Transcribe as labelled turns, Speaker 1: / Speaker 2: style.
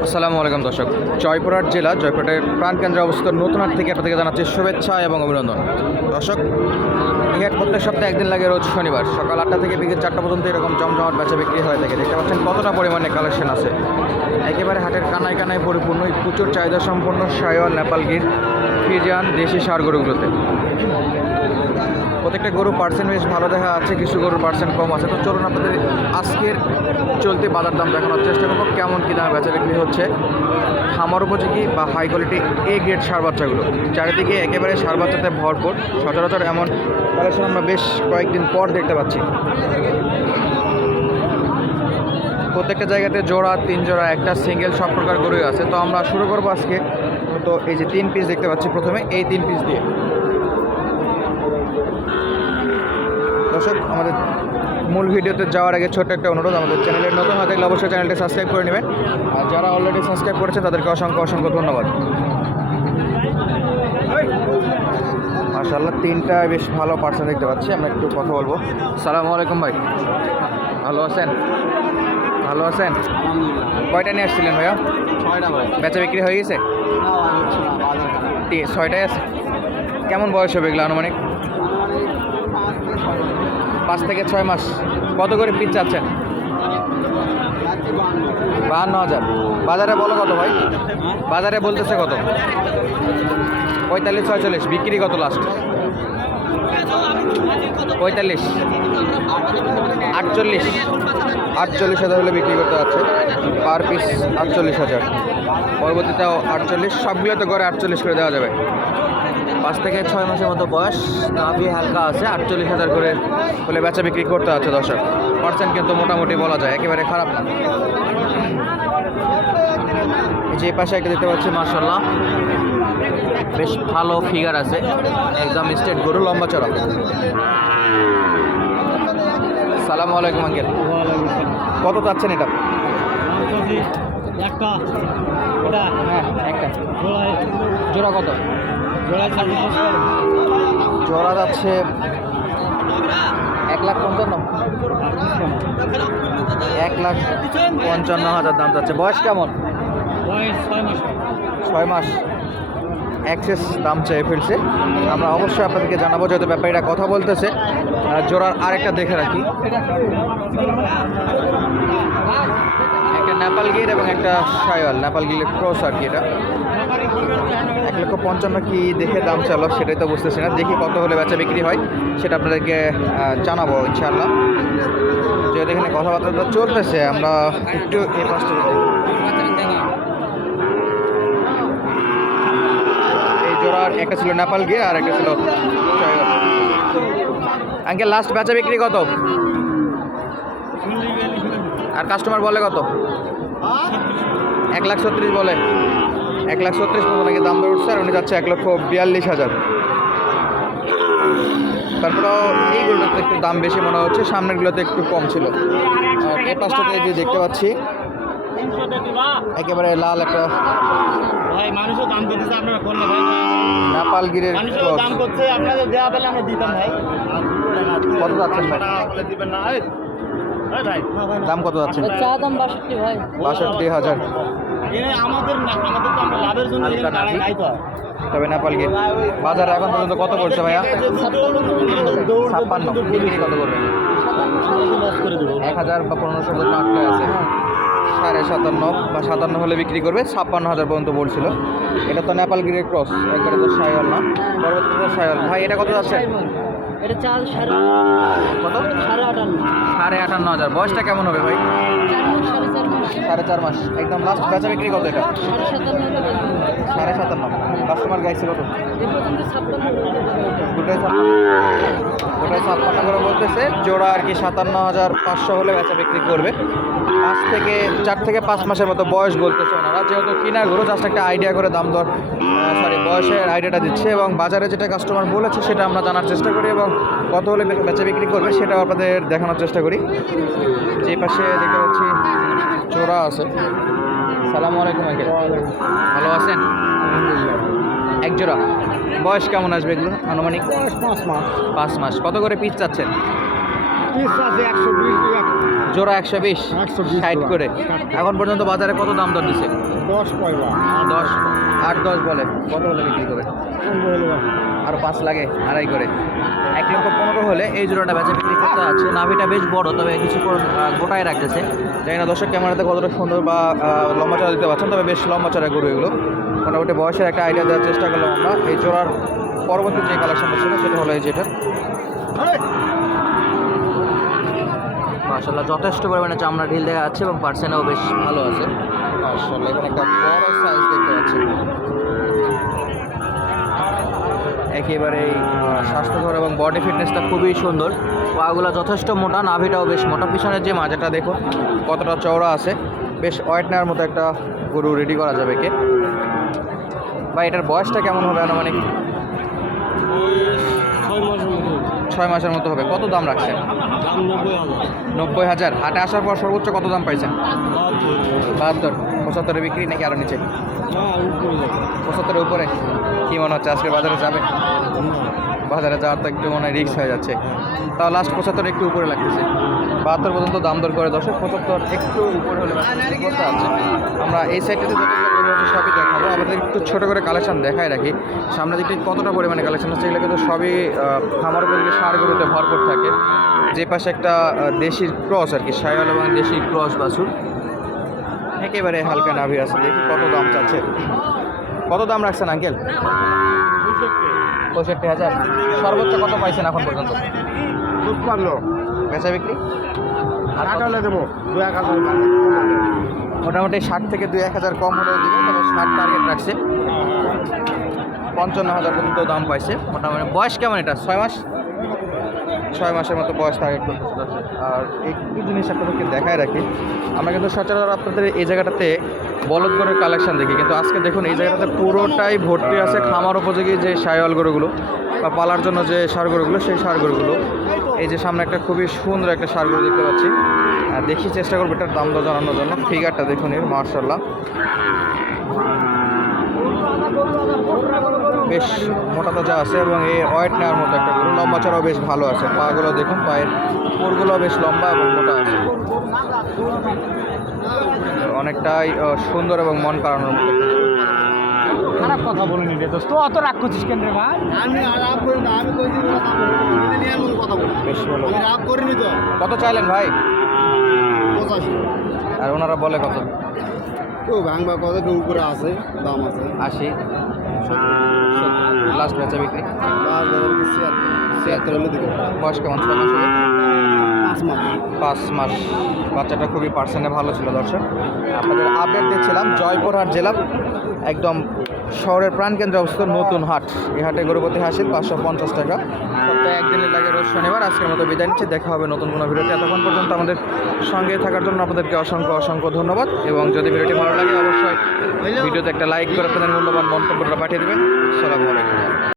Speaker 1: আসসালামু আলাইকুম দর্শক। জয়পুরহাট জেলা, জয়পুরহাটের প্রাণকেন্দ্রে অবস্থিত নতুনহাট থেকে আপনাদেরকে জানাচ্ছি শুভেচ্ছা এবং অভিনন্দন। দর্শক ইহাট হাট প্রত্যেক সপ্তাহে একদিন লাগে রোজ শনিবার। সকাল আটটা থেকে বিকেল চারটা পর্যন্ত এরকম জমজমাট বেচা বিক্রি হয়ে থাকে দেখতে পাচ্ছেন কতটা পরিমাণে কালেকশন আছে। একেবারে হাটের কানায় কানায় পরিপূর্ণ, এই প্রচুর চাহিদা সম্পন্ন সায়ওয়াল নেপালগির ফিজিয়ান দেশি সার গরুগুলোতে। প্রত্যেকটা গরু পার্সেন্ট বেশ ভালো দেখা আছে কিছু গরুর পার্সেন্ট কম আছে। তো চলুন আপনাদের আজকের চলতি বাজার দাম দেখানোর চেষ্টা করব, কেমন কী দামে বেচা বিক্রি হচ্ছে। খামার উপযোগী বা হাই কোয়ালিটি এ গ্রেড সার বাচ্চাগুলো। চারিদিকে একেবারে সার বাচ্চাতে ভরপুর, সচরাচর এমন কালেকশন আমরা বেশ কয়েকদিন পর দেখতে পাচ্ছি। প্রত্যেকটা জায়গাতে জোড়া, তিন জোড়া, একটা সিঙ্গেল সব প্রকার গরুই আছে। তো আমরা শুরু করব আজকে তো এই যে তিন পিস দেখতে পাচ্ছি প্রথমে এই তিন পিস দিয়ে। দর্শক আমাদের মূল ভিডিওতে যাওয়ার আগে ছোট্ট একটা অনুরোধ আমাদের চ্যানেলে নতুন হয়ে থাকলে অবশ্যই চ্যানেলটি সাবস্ক্রাইব করে নেবেন। আর যারা অলরেডি সাবস্ক্রাইব করেছে তাদেরকে অসংখ্য অসংখ্য ধন্যবাদ। মাশাল্লাহ তিনটা বেশ ভালো পার্সেন্ট দেখতে পাচ্ছি আমরা একটু কথা বলব। সালামু আলাইকুম ভাই। ভালো আছেন? ভালো আছেন? কয়টা নিয়ে আসছিলেন ভাইয়া?
Speaker 2: ছয়টা ভাই।
Speaker 1: বেচা বিক্রি হয়ে গেছে? ছয়টাই আছে। কেমন বয়স হবে এগুলো আনুমানিক? পাঁচ থেকে ছয় মাস। কত করে পিস চাচ্ছেন? বাহান্ন হাজার। বাজারে বলো কত ভাই? বাজারে বলতেছে কত? পঁয়তাল্লিশ, ছয়চল্লিশ। বিক্রি কত লাস্ট পঁয়তাল্লিশ। আটচল্লিশ। আটচল্লিশ হাজার হলে বিক্রি করতে যাচ্ছে। পার পিস আটচল্লিশ হাজার। পরবর্তীতেও আটচল্লিশ সবগুলোতে করে আটচল্লিশ করে দেওয়া যাবে। পাঁচ থেকে ছয় মাসের মতো বয়স নাভি হালকা আছে আটচল্লিশ হাজার করে হলে বেচা বিক্রি করতে আছে দর্শক। পার্সেন্ট কিন্তু মোটামুটি বলা যায় একেবারে খারাপ না। যে পাশে একটা দেখতে পাচ্ছি মার্শাল্লাহ বেশ ভালো ফিগার আছে একদম স্টেট গরু লম্বা চড়া। সালামু আলাইকুম আঙ্কেল কত চাচ্ছেন এটা?
Speaker 2: একটা এটা
Speaker 1: হ্যাঁ একটা।
Speaker 2: জোড়ায়।
Speaker 1: জোড়া কত?
Speaker 2: জোড়ায়
Speaker 1: জোড়া যাচ্ছে এক লাখ পঞ্চান্ন। এক লাখ পঞ্চান্ন হাজার দাম যাচ্ছে। বয়স কেমন?
Speaker 2: বয়স ছয় মাস।
Speaker 1: ছয় মাস। অ্যাক্সেস দাম চেয়ে ফেলছে। আমরা অবশ্যই আপনাদেরকে জানাব যেহেতু ব্যাপারীরা কথা বলতেছে। জোড়ার আরেকটা দেখে রাখি। নেপাল গেট এবং একটা সায়াল নেপাল গিলের ক্রস আর কি এটা। এক লক্ষ পঞ্চান্ন কি দেখে দাম চালো সেটাই তো বুঝতেছি না। দেখি কত হলে বেচা বিক্রি হয়, সেটা আপনাদেরকে জানাব ইনশাআল্লাহ। যেহেতু এখানে কথাবার্তা চলতেছে, আমরা একটু এই পাশটা। এই জোড়ার একটা ছিল নেপাল গিয়ে আর একটা ছিল আঙ্কেল লাস্ট বেচা বিক্রি কত? আর কাস্টমার বলে কত? এক লাখ ছত্রিশ বলে। এক লাখ ছত্রিশ মতো নাকি দাম দর উঠছে আর উনি যাচ্ছে এক লক্ষ বিয়াল্লিশ হাজার। তারপরেও এইগুলোতে একটু দাম বেশি মনে হচ্ছে সামনেরগুলোতে একটু কম ছিল। আর এই পাশটাতে যে দেখতে পাচ্ছি একেবারে লাল একটা
Speaker 2: ভাই মানুষও দাম দিতেছে আপনারা করলে ভাই।
Speaker 1: নেপাল গিরের
Speaker 2: দাম করছে আপনাদের দেওয়া পেলে আমরা দিতাম ভাই।
Speaker 1: কত যাচ্ছেন ভাই?
Speaker 2: দিবেন না
Speaker 1: দাম কত যাচ্ছে
Speaker 3: চা দাম বাষট্টি ভাই।
Speaker 1: বাষট্টি হাজার।
Speaker 2: আমাদের আমাদের তো আমরা লাভের জন্য এখানে দাঁড়াই তো?
Speaker 1: তবে নেপাল গির বাজারে এখন পর্যন্ত কত পড়ছে ভাইয়া? ছাপ্পান্ন। কত করবে এক হাজার বা পনেরোশো পর্যন্ত আটকায় আছে। সাড়ে সাতান্ন বা সাতান্ন হলে বিক্রি করবে ছাপ্পান্ন হাজার পর্যন্ত বলছিল এটা তো নেপাল গিরের ক্রস একবারে তো সাইওয়াল না। পরবর্তীতে সাইওয়াল। ভাই এটা কত যাচ্ছে?
Speaker 3: এটা সাড়ে
Speaker 1: কত?
Speaker 3: সাড়ে আটান্ন।
Speaker 1: সাড়ে আটান্ন হাজার। বয়সটা কেমন হবে ভাই?
Speaker 3: সাড়ে চার মাস।
Speaker 1: একদম লাস্ট বেচা বিক্রি কত এটা?
Speaker 3: সাড়ে সাতান্ন।
Speaker 1: কাস্টমার গাইছে কত
Speaker 3: ছাপ্পান্ন
Speaker 1: দুটোই ছাপ্পান্ন করে বলতেছে, জোড়া আর কি সাতান্ন হাজার পাঁচশো হলে বেচা বিক্রি করবে। পাঁচ থেকে চার থেকে পাঁচ মাসের মতো বয়স বলতেছে ওনারা। যেহেতু কিনা গরু জাস্ট একটা আইডিয়া করে দাম দর সরি বয়সের আইডিয়াটা দিচ্ছে এবং বাজারে যেটা কাস্টমার বলেছে সেটা আমরা জানার চেষ্টা করি এবং কত হলে বেচা বিক্রি করবে সেটাও আপনাদের দেখানোর চেষ্টা করি। যে পাশে দেখতে পাচ্ছি জোড়া আছে। সালামু আলাইকুম আঙ্কেল। ভালো আছেন? এক জোড়া। বয়স কেমন আসবে এগুলো আনুমানিক?
Speaker 2: পাঁচ মাস।
Speaker 1: পাঁচ মাস। কত করে পিস চাচ্ছেন? জোড়া একশো বিশ?
Speaker 2: 120
Speaker 1: ষাট করে। এখন পর্যন্ত বাজারে কত দাম দর দিচ্ছে
Speaker 2: দশ পয়লা
Speaker 1: দশ। আট দশ বলে। কত হলে বিক্রি করে? আর পাঁচ লাগে আড়াই করে। এক লক্ষ পনেরো হলে এই জোড়াটা বেচা বিক্রি করতে আছে। নাভিটা বেশ বড় তবে কিছু গোটায় রাখতেছে। জানি না দর্শক ক্যামেরাতে কতটা সুন্দর বা লম্বা চড়া দিতে পারছেন তবে বেশ লম্বা চড়া গরু এগুলো। মোটামুটি বয়সের একটা আইডিয়া দেওয়ার চেষ্টা করলাম আমরা। এই জোড়ার পরবর্তী যে কালেকশনটা ছিল, সেটা হলো এই যেটা। মাসাল্লাহ যথেষ্ট পরিমাণে চামড়া ঢিল দেখা যাচ্ছে এবং পার্সেন্টও বেশ ভালো আছে। মাসাল্লাহ এখানে একটা বড় সাইজ দেখতে পাচ্ছি। একেবারে স্বাস্থ্যকর এবং বডি ফিটনেসটা খুবই সুন্দর। পাগুলো যথেষ্ট মোটা নাভিটাও বেশ মোটা। পিছনের যে মাজাটা দেখো কতটা চওড়া আছে। বেশ ওয়েট নেওয়ার মতো একটা গরু রেডি করা যাবে কে বা এটার বয়সটা কেমন হবে আনুমানিক?
Speaker 2: ছয় মাসের মতো
Speaker 1: ছয় মাসের মতো হবে। কত দাম রাখছেন?
Speaker 2: নব্বই হাজার।
Speaker 1: হাটে আসার পর সর্বোচ্চ কত দাম পাইছেন?
Speaker 2: বাহাত্তর।
Speaker 1: পঁচাত্তরে বিক্রি নাকি আরও নিচে?
Speaker 2: না উপরে।
Speaker 1: উপরে কি মনে হচ্ছে? আজকে বাজারে যাবে? বাজারে যাওয়ার তো একটু মনে হয় রিক্স হয়ে যাচ্ছে। তাও লাস্ট পঁচাত্তর একটু উপরে লাগতেছে। বাহাত্তর পর্যন্ত দাম দর করে দর্শক, পঁচাত্তর একটু উপরে হলে আছে আমরা এই সাইডটাতে সবই দেখাবো। আমাদের একটু ছোটো করে কালেকশন দেখাই রাখি। সামনে দিকটা কতটা পরিমাণে কালেকশন আছে, এগুলো কিন্তু সবই খামার উপযোগী সার গরুতে ভরপুর থাকে। যে পাশে একটা দেশির ক্রস আর কি সায়াল এবং দেশি ক্রস বাছুর। একেবারে হালকা নাভি আছে। দেখি কত দাম চাচ্ছে। কত দাম রাখছেন আঙ্কেল? পঁয়ষট্টি হাজার। সর্বোচ্চ কত পাইছেন এখন পর্যন্ত?
Speaker 2: উৎপন্ন
Speaker 1: বেচা বিক্রি?
Speaker 2: দেবো দু এক হাজার
Speaker 1: মোটামুটি ষাট থেকে দুই এক হাজার কম হলেও দিবে তবে ষাট টার্গেট রাখছে। পঞ্চান্ন হাজার পর্যন্ত দাম পাইছে। মোটামুটি বয়স কেমন এটা? ছয় মাস? ছয় মাসের মতো বয়স টার্গেট দর্শক। আর একটু জিনিস আপনাদেরকে দেখায় রাখি। আমরা কিন্তু সচরাচর আপনাদের এই জায়গাটাতে বলদ গরুর কালেকশন দেখি। কিন্তু আজকে দেখুন, এই জায়গাটাতে পুরোটাই ভর্তি আছে খামার উপযোগী যে সায়াল গরুগুলো বা পালার জন্য যে সার গরুগুলো, সেই সার গরুগুলো। এই যে সামনে একটা খুবই সুন্দর একটা সার গরু দেখতে পাচ্ছি। আর দেখি চেষ্টা করব এটার দাম দর জানানোর জন্য। ফিগারটা দেখুন এর মার্শাল্লাহ বেশ মোটা তাজা আছে এবং এই ওয়েট নেওয়ার মতো একটা গরু। লম্বা চড়াও বেশ ভালো আছে। পাগুলো দেখুন পায়ের পোরগুলো বেশ লম্বা এবং মোটা আছে। অনেকটাই সুন্দর এবং মন কাড়ানোর মতো।
Speaker 2: খারাপ কথা বলিনি রে দোস্ত অত রাগ করছিস কেন রে ভাই? আমি রাগ করি না আমি কই দিন নিয়ে এমন কথা বলি
Speaker 1: বেশ ভালো।
Speaker 2: আমি রাগ করিনি তো।
Speaker 1: কত চাইলেন ভাই? আর ওনারা বলে কত?
Speaker 2: কেউ ভাঙবা কত কেউ উপরে আছে দাম আছে।
Speaker 1: আশি। লাস্ট বেচা বিক্রি?
Speaker 2: ছিয়াত্তর
Speaker 1: বয়স কেমন ছয়
Speaker 2: মাস?
Speaker 1: পাঁচ মাস। বাচ্চাটা খুবই পার্সেন্টে ভালো ছিল দর্শক। আপনাদের আপডেট দিচ্ছিলাম জয়পুরহাট জেলা একদম শহরের প্রাণকেন্দ্রে অবস্থিত নতুন হাট। এই হাটে গরুপতি হাসিল পাঁচশো পঞ্চাশ টাকা। সপ্তাহে একদিনের লাগে রোজ শনিবার। আজকের মতো বিদায় নিচ্ছে। দেখা হবে নতুন কোনো ভিডিওতে। এতক্ষণ পর্যন্ত আমাদের সঙ্গে থাকার জন্য আপনাদেরকে অসংখ্য অসংখ্য ধন্যবাদ। এবং যদি ভিডিওটি ভালো লাগে, অবশ্যই ভিডিওতে একটা লাইক করে আপনাদের মূল্যবান মন্তব্যটা পাঠিয়ে দেবেন। সালামু আলাইকুম।